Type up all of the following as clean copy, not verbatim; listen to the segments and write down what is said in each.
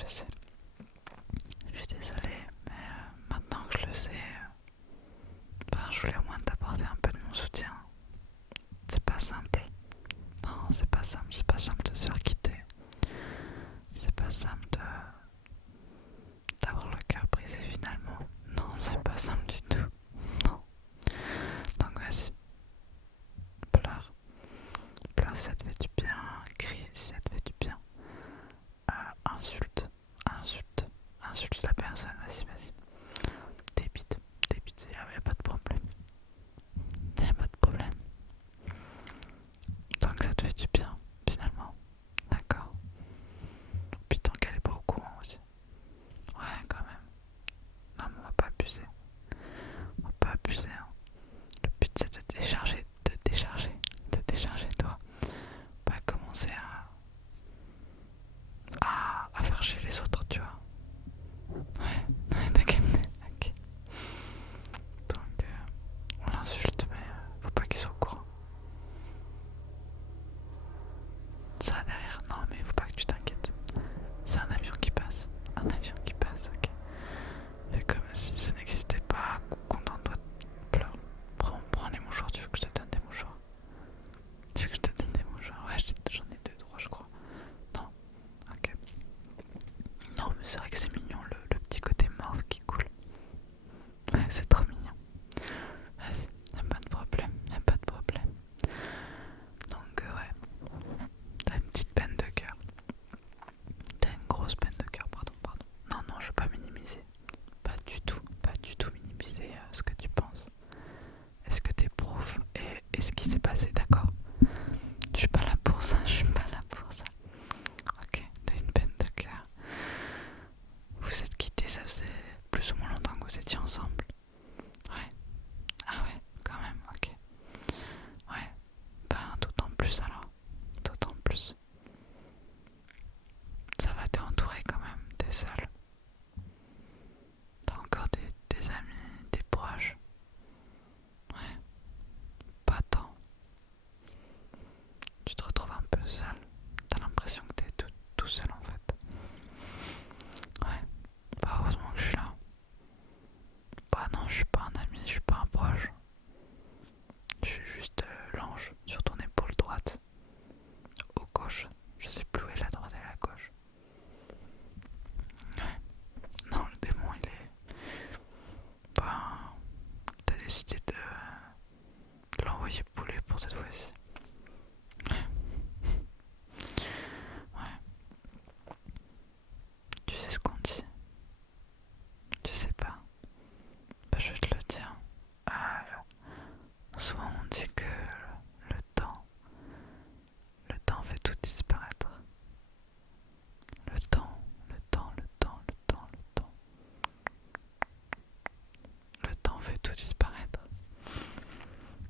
je sais. Je suis désolée, mais maintenant que je le sais, je voulais au moins t'apporter un peu de mon soutien. C'est pas simple. Non, c'est pas simple de se faire quitter. C'est pas simple d'avoir le cœur brisé finalement. Non, c'est pas simple du tout. Non. Donc vas-y, pleure. Pleure si ça te fait du bien, crie si ça te fait du bien. Insulte, insulte, insulte la personne, vas-y. Débite, débite, y a pas de problème. Y a pas de problème. Tant que ça te fait du bien, finalement. D'accord. Puis tant qu'elle est pas au courant aussi. Ouais, quand même. Non, mais on va pas abuser. On va pas abuser, hein. Le but c'est de te décharger, toi. Pas commencer à faire chier les autres, tu vois. Ouais, t'as capté. Ok. Donc, on l'insulte, mais faut pas qu'il soit au courant. Ça derrière, non, mais faut pas que tu t'inquiètes. C'est un avion qui passe. Un avion qui passe, ok. Fais comme si ça n'existait pas, contente-toi, pleure. Prends les mouchoirs, tu veux que je te donne des mouchoirs? Tu veux que je te donne des mouchoirs? Ouais, j'en ai deux, trois, je crois. Non, ok. Non, mais c'est vrai que c'est mignon, le petit côté mauve qui coule. Ouais, c'est trop mignon. Vas-y, y'a pas de problème, y'a pas de problème. Donc, ouais, t'as une petite peine de cœur. T'as une grosse peine de cœur, pardon. Non, je veux pas minimiser. Pas du tout minimiser ce que tu penses. Est-ce que t'éprouves et ce qui s'est passé, d'accord? Je suis pas là pour ça, je suis pas là pour ça. Ok, t'as une peine de cœur. Vous êtes quittés, ça faisait plus ou moins longtemps que vous étiez ensemble. Ouais. Ah ouais, quand même, ok. Ouais. Ben, d'autant plus alors. D'autant plus. Ça va, t'es entouré quand même, t'es seul. T'as encore des amis, des proches. Ouais. Pas tant. Tu te retrouves un peu seul. T'as l'impression que t'es tout seul en fait. Ouais. Bah, heureusement que je suis là. Bah non, je suis pas un ami, je suis pas un proche. Je suis juste l'ange sur ton épaule droite. Au gauche. Je sais plus où est la droite et la gauche. Ouais. Non, le démon il est... Bah... T'as décidé de l'envoyer bouler pour cette fois-ci. Ouais. Tu sais ce qu'on dit? Tu sais pas? Bah je vais te le dire. Souvent on dit que le temps, le temps fait tout disparaître. Le temps, le temps, le temps, le temps, le temps. Le temps fait tout disparaître.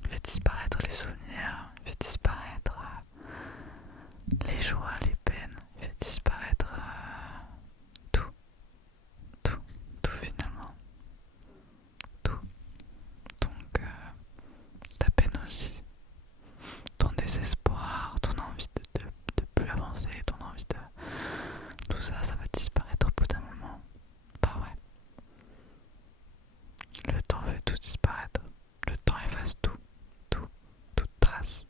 Il fait disparaître les souvenirs, il fait disparaître les joies, les peines, il fait disparaître tout, tout, tout finalement. Tout. Donc ta peine aussi, ton désespoir, ton envie de plus avancer, ton envie de... Tout ça, ça va disparaître au bout d'un moment. Bah ouais. Le temps fait tout disparaître. Le temps efface tout, toute trace.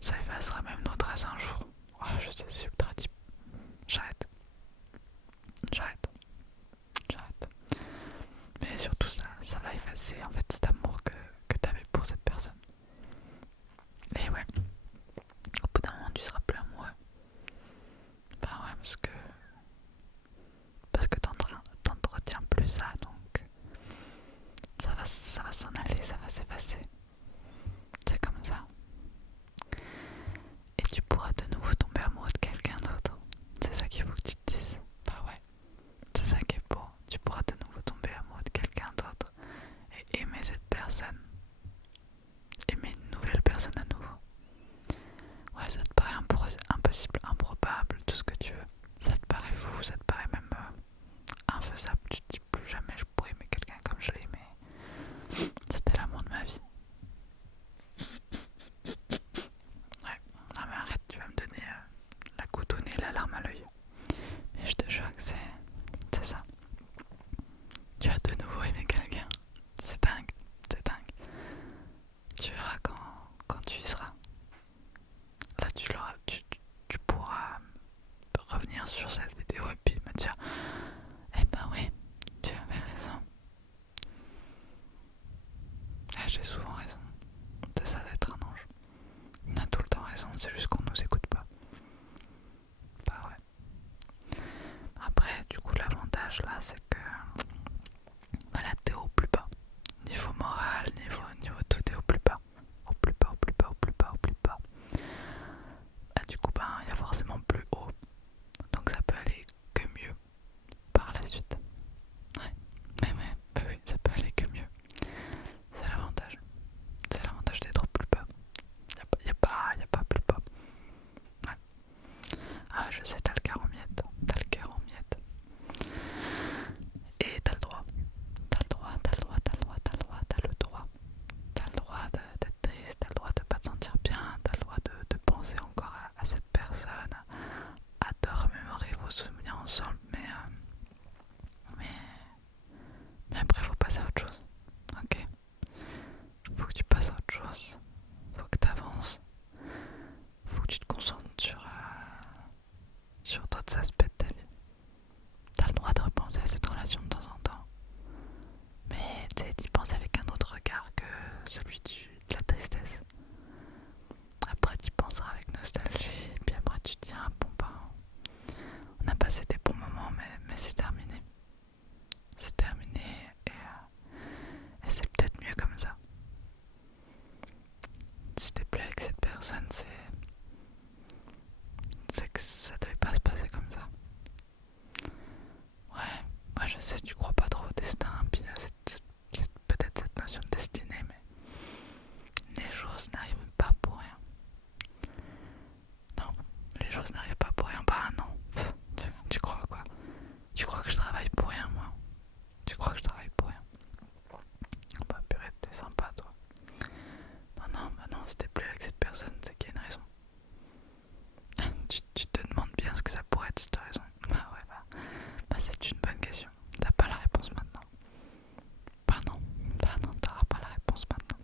Ça effacera même nos traces un jour. Oh, je sais concentres sur d'autres aspects de ta vie. T'as le droit de repenser à cette relation de temps en temps, mais t'y penses avec un autre regard que celui de la tristesse. Après t'y penseras avec nostalgie, puis après tu te diras bon ben, on a passé des bons moments, mais c'est terminé. C'est terminé et c'est peut-être mieux comme ça. Si t'es plus avec cette personne, c'est que ça devait pas se passer comme ça. Ouais, moi je sais, tu crois pas trop au destin, puis à peut-être cette notion de destinée, mais les choses n'arrivent pas pour rien. Non, les choses n'arrivent pas pour rien. Bah non, tu crois quoi? Tu crois que je travaille pour rien, moi? Tu crois que je travaille pour rien? Bah purée, t'es sympa toi. Non, si t'es plus avec cette personne, c'est qu'il y a une raison. Tu te demandes bien ce que ça pourrait être cette raison. Bah ouais, bah c'est une bonne question. T'as pas la réponse maintenant. Bah non, t'auras pas la réponse maintenant.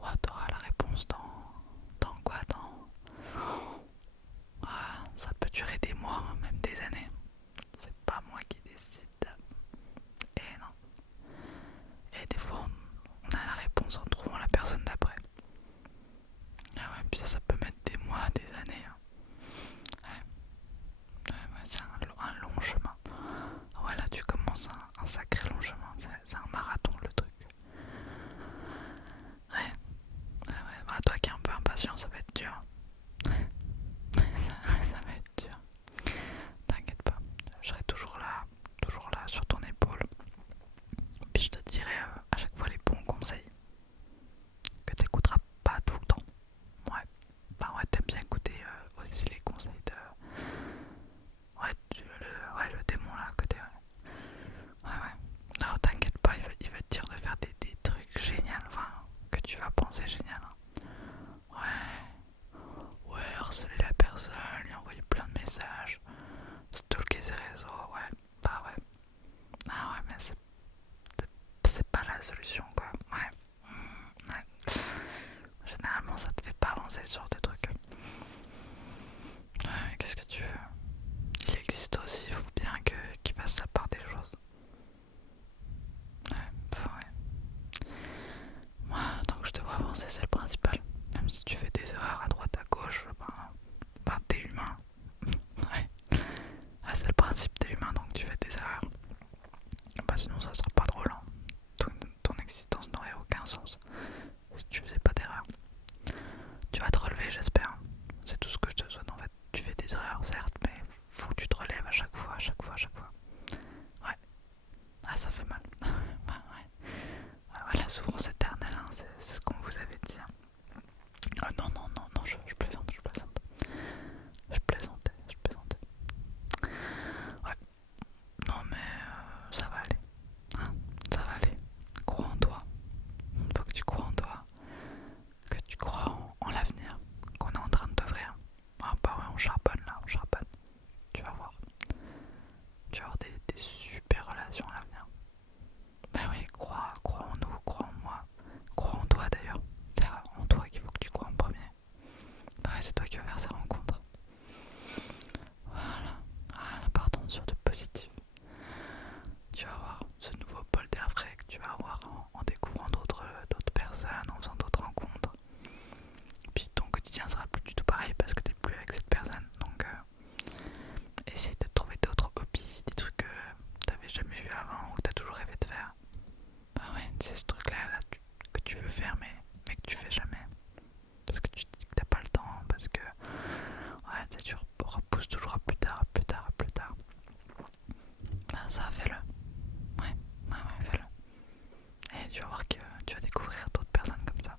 Ouais, t'auras la réponse dans quoi? Ah, ça peut durer des mois, même des années. C'est pas moi qui décide. Et non. Et des fois, on a la réponse en trouvant la personne d'après. Ah ouais, puis ça peut mettre des mois, des années. Hein. Ouais, c'est un long chemin. Ouais, là, tu commences un sacré long chemin. C'est un marathon, le truc. Ouais, bah, toi qui es un peu impatient, ça va être dur. Ça va être dur. T'inquiète pas, je serai toujours là sur ton épaule. Puis je te dirai à chaque fois les bons conseils que t'écouteras pas tout le temps. Ouais, enfin ouais, t'aimes bien écouter aussi les conseils de... Ouais, le démon là à côté, ouais. Non, t'inquiète pas, il va te dire de faire des trucs géniaux, enfin, que tu vas penser génial. Hein. Ouais, harceler la personne, lui envoyer plein de messages, stalker ses réseaux, ouais, bah ouais. Ah ouais, mais c'est pas la solution quoi, ouais. Généralement ça te fait pas avancer sur des trucs. Ouais, qu'est-ce que tu veux? Il existe aussi, il faut bien qu'il fasse sa part des choses. Ouais, enfin ouais. Moi, tant que je te vois avancer, c'est le principal. Même si tu fais des erreurs à droite, à gauche, ben t'es humain. Ouais. Ah, c'est le principe, t'es humain donc tu fais des erreurs. Bah sinon ça sera pas drôle. Hein. Ton existence n'aurait aucun sens si tu faisais pas d'erreurs. Tu vas te relever, j'espère. C'est tout ce que je te souhaite en fait. Tu fais des erreurs, certes, mais faut que tu te relèves à chaque fois. Ouais. Ah, ça fait mal. Ouais, la souffrance éternelle, hein, c'est ce qu'on vous avait dit. Hein. Ah non, je plaisante. Je plaisantais. Ouais. Non mais ça va aller. Hein, ça va aller. Crois en toi. Faut que tu crois en toi. Que tu crois en l'avenir qu'on est en train de t'offrir. Ah bah ouais, on charbonne là, on charbonne. Tu vas voir. Tu vas avoir des super relations à l'avenir. Bah oui, crois en nous, crois en moi. Crois en toi d'ailleurs. C'est en toi qu'il faut que tu crois en premier. Bah ouais, c'est toi qui vas faire ces rencontres. Voilà, partons sur de positif. Tu vas voir ce nouveau bol d'air frais que tu vas avoir en découvrant d'autres personnes, en faisant d'autres rencontres. Puis ton quotidien sera plus du tout pareil parce que t'es plus avec cette personne. Donc essaye de trouver d'autres hobbies, des trucs que t'avais jamais vu avant ou que t'as toujours rêvé de faire. Bah ouais, c'est ce truc là que tu veux faire mais que tu fais jamais. Parce que tu te dis que t'as pas le temps, parce que ouais, tu repousses toujours à plus tard. Bah ça, fais-le. Ouais, fais-le. Et tu vas voir que tu vas découvrir d'autres personnes comme ça.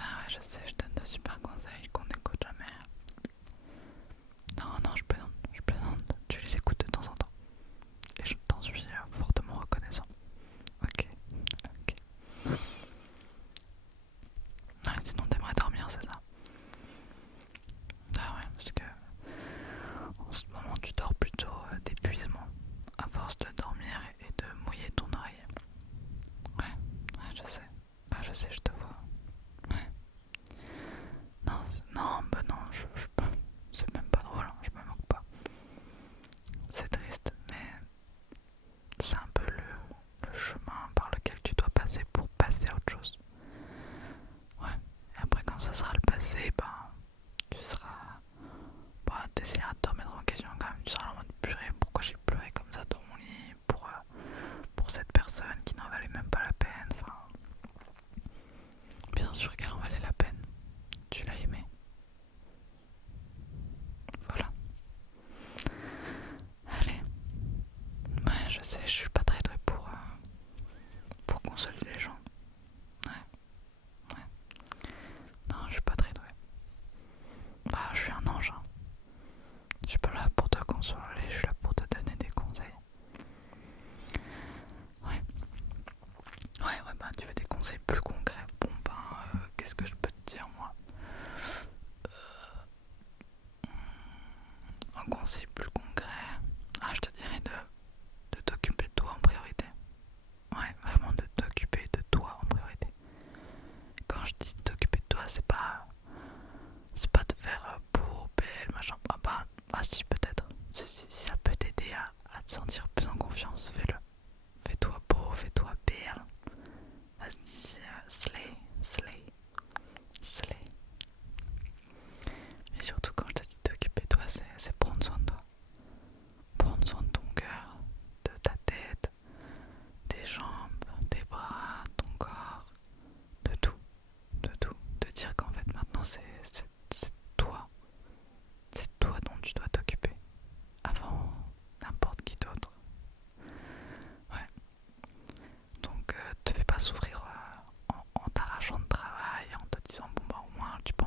Ah ouais, je sais, je donne de super conseils qu'on n'écoute jamais. Non, je plaisante. Tu les écoutes de temps en temps. Et je t'en suis fortement reconnaissant. Ok. Ouais, sinon t'aimerais dormir, c'est ça?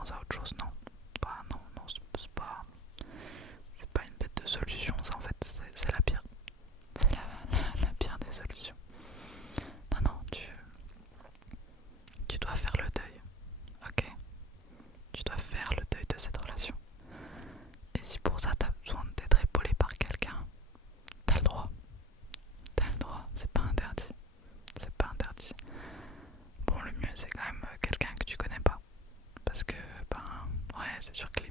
pense à autre chose, non. Bah non, non, c'est pas une bête de solution, ça en fait, c'est la pire. C'est la pire des solutions. Non, non, tu dois faire le deuil, ok? Tu dois faire le deuil de cette relation. Et si pour ça t'as besoin d'être épaulé par quelqu'un, t'as le droit. T'as le droit, c'est pas interdit. C'est pas interdit. Bon, le mieux c'est quand même quelqu'un que tu connais pas. Parce que, ben, ouais, c'est sûr que